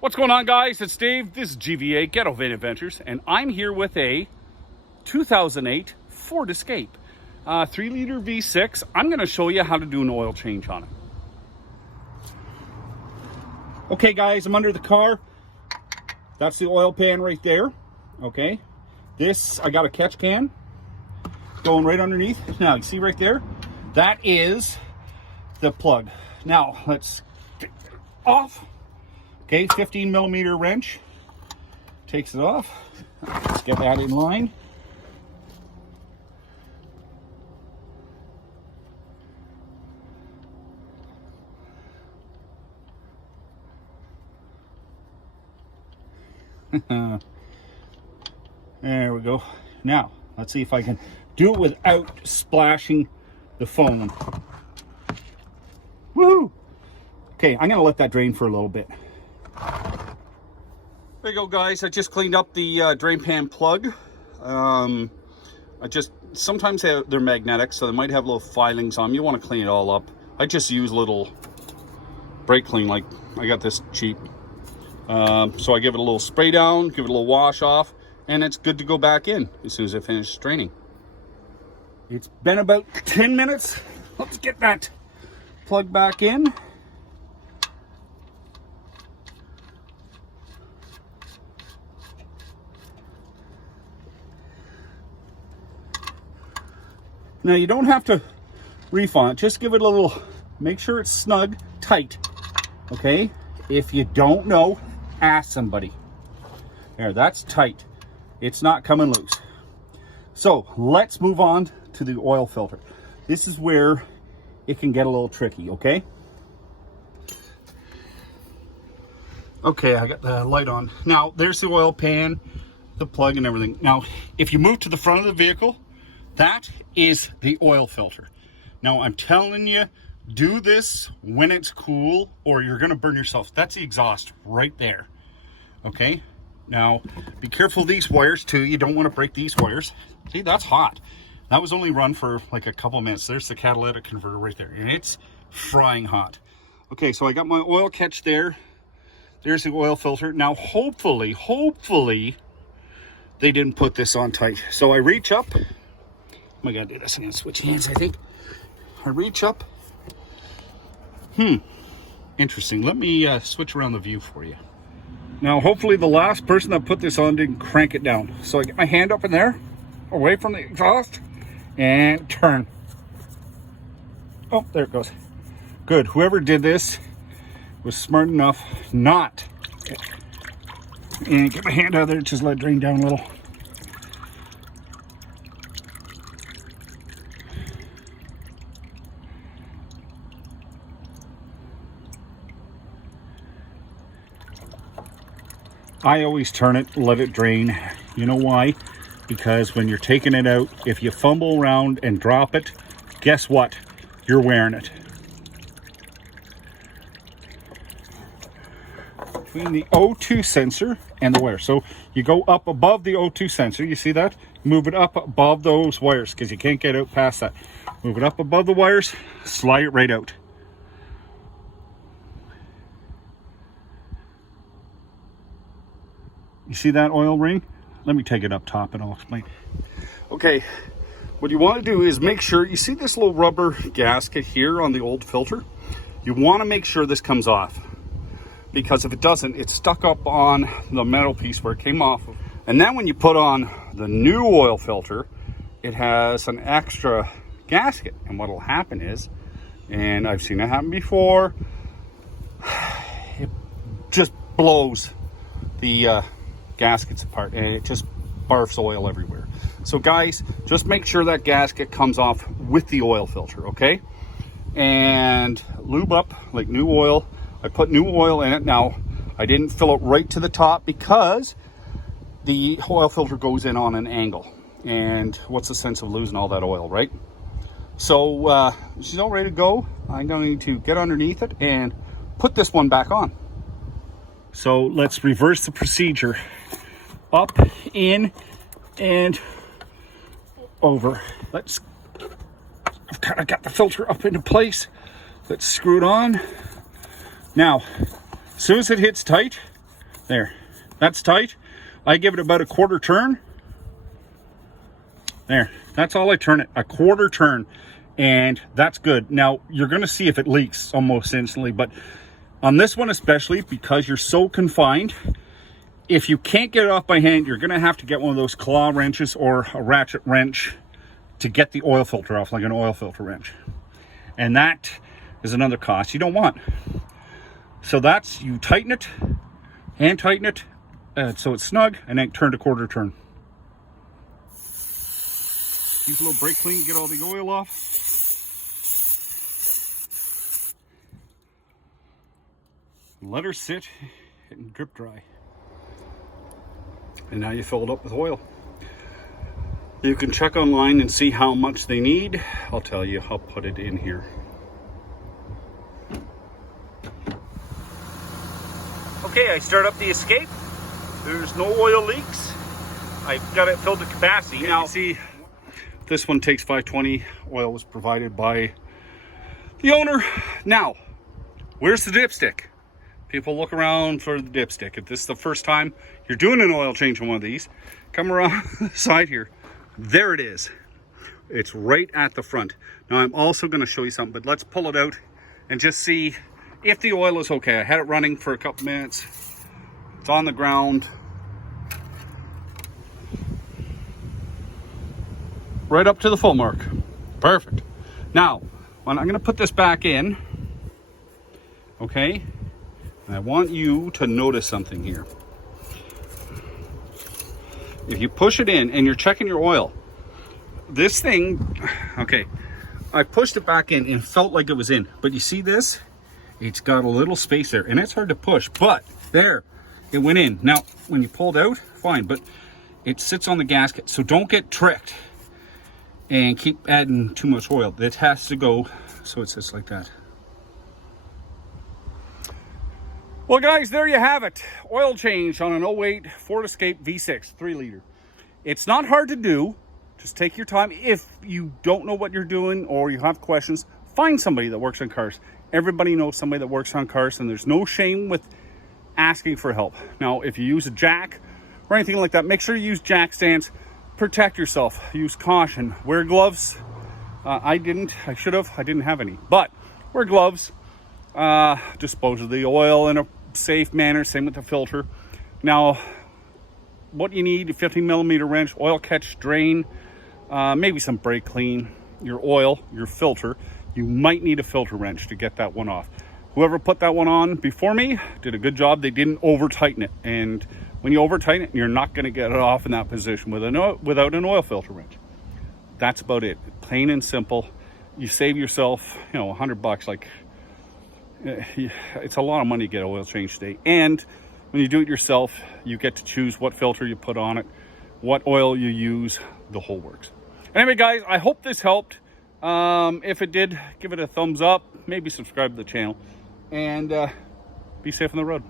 What's going on, guys? It's Dave. This is GVA, Ghettovanadventures, and I'm here with a 2008 Ford Escape. 3-liter V6. I'm going to show you how to do an oil change on it. Okay, guys, I'm under the car. That's the oil pan right there. Okay. This, I got a catch can going right underneath. Now, you see right there? That is the plug. Now, let's take it off. Okay, 15 millimeter wrench takes it off. Let's get that in line. There we go. Now, let's see if I can do it without splashing the phone. Woohoo! Okay, I'm gonna let that drain for a little bit. There you go, guys. I just cleaned up the drain pan plug. Sometimes they're magnetic, so they might have little filings on them. You want to clean it all up. I just use little brake clean, like I got this cheap. So I give it a little spray down, give it a little wash off, and it's good to go back in as soon as I finish draining. It's been about 10 minutes. Let's get that plug back in. Now, you don't have to reef on it. Just give it a little, make sure it's snug, tight, okay? If you don't know, ask somebody. There, that's tight. It's not coming loose. So let's move on to the oil filter. This is where it can get a little tricky, okay? Okay, I got the light on. Now, there's the oil pan, the plug and everything. Now, if you move to the front of the vehicle, that is the oil filter. Now, I'm telling you, do this when it's cool or you're gonna burn yourself. That's the exhaust right there, okay? Now, be careful of these wires too. You don't wanna break these wires. See, that's hot. That was only run for like a couple minutes. There's the catalytic converter right there, and it's frying hot. Okay, so I got my oil catch there. There's the oil filter. Now, hopefully, they didn't put this on tight. So I reach up. I gotta do this. I'm gonna switch hands, I think. I reach up. Interesting. Let me switch around the view for you. Now, hopefully the last person that put this on didn't crank it down. So I get my hand up in there, away from the exhaust, and turn. Oh, there it goes. Good. Whoever did this was smart enough not. And get my hand out of there, just let it drain down a little. I always turn it, let it drain. You know why? Because when you're taking it out, if you fumble around and drop it, guess what? You're wearing it. Between the O2 sensor and the wire. So you go up above the O2 sensor, you see that? Move it up above those wires because you can't get out past that. Move it up above the wires, slide it right out. You see that oil ring? Let me take it up top and I'll explain. Okay, what you want to do is make sure, you see this little rubber gasket here on the old filter? You want to make sure this comes off. Because if it doesn't, it's stuck up on the metal piece where it came off. And then when you put on the new oil filter, it has an extra gasket. And what will happen is, and I've seen it happen before, it just blows the gaskets apart and it just barfs oil everywhere. So guys, just make sure that gasket comes off with the oil filter, okay? And lube up like new oil. I put new oil in it. Now, I didn't fill it right to the top because the oil filter goes in on an angle. And what's the sense of losing all that oil, right? So she's all ready to go. I'm going to get underneath it and put this one back on. So let's reverse the procedure. Up, in, and over. I've kind of got the filter up into place. Let's screw it on. Now, as soon as it hits tight, There, that's tight. I give it about a quarter turn. There, that's all I turn it, a quarter turn, and that's good. Now, you're gonna see if it leaks almost instantly, but on this one especially, because you're so confined, if you can't get it off by hand, you're gonna have to get one of those claw wrenches or a ratchet wrench to get the oil filter off, like an oil filter wrench. And that is another cost you don't want. So that's, you tighten it, hand tighten it, so it's snug, and then turn to quarter turn. Use a little brake clean, get all the oil off. Let her sit and drip dry. And now you fill it up with oil. You can check online and see how much they need. I'll tell you, I'll put it in here. Okay, I start up the Escape. There's no oil leaks. I've got it filled to capacity. Now, see, this one takes 520. Oil was provided by the owner. Now, where's the dipstick? People look around for the dipstick. If this is the first time you're doing an oil change on one of these, come around the side here. There it is. It's right at the front. Now, I'm also going to show you something, but let's pull it out and just see if the oil is okay. I had it running for a couple minutes. It's on the ground. Right up to the full mark. Perfect. Now, when I'm going to put this back in, okay, and I want you to notice something here. If you push it in and you're checking your oil, this thing, okay, I pushed it back in and felt like it was in, but you see this? It's got a little space there, and it's hard to push, but there, it went in. Now, when you pull it out, fine, but it sits on the gasket, so don't get tricked and keep adding too much oil. It has to go so it sits like that. Well, guys, there you have it. Oil change on an 08 Ford Escape V6 3-liter. It's not hard to do. Just take your time. If you don't know what you're doing or you have questions, find somebody that works on cars. Everybody knows somebody that works on cars, and there's no shame with asking for help. Now, if you use a jack or anything like that, make sure you use jack stands. Protect yourself. Use caution. Wear gloves. I should have. I didn't have any. But wear gloves. Dispose of the oil in a safe manner. Same with the filter. Now, what you need: a 15mm wrench, oil catch, drain, maybe some brake clean, your oil, your filter. You might need a filter wrench to get that one off. Whoever put that one on before me did a good job. They didn't over tighten it, and when you over tighten it, you're not going to get it off in that position without an oil filter wrench. That's about it. Plain and simple. You save yourself, $100. Like, it's a lot of money to get an oil change today. And when you do it yourself, you get to choose what filter you put on it, what oil you use, the whole works. Anyway, guys, I hope this helped. If it did, give it a thumbs up, maybe subscribe to the channel, and be safe on the road.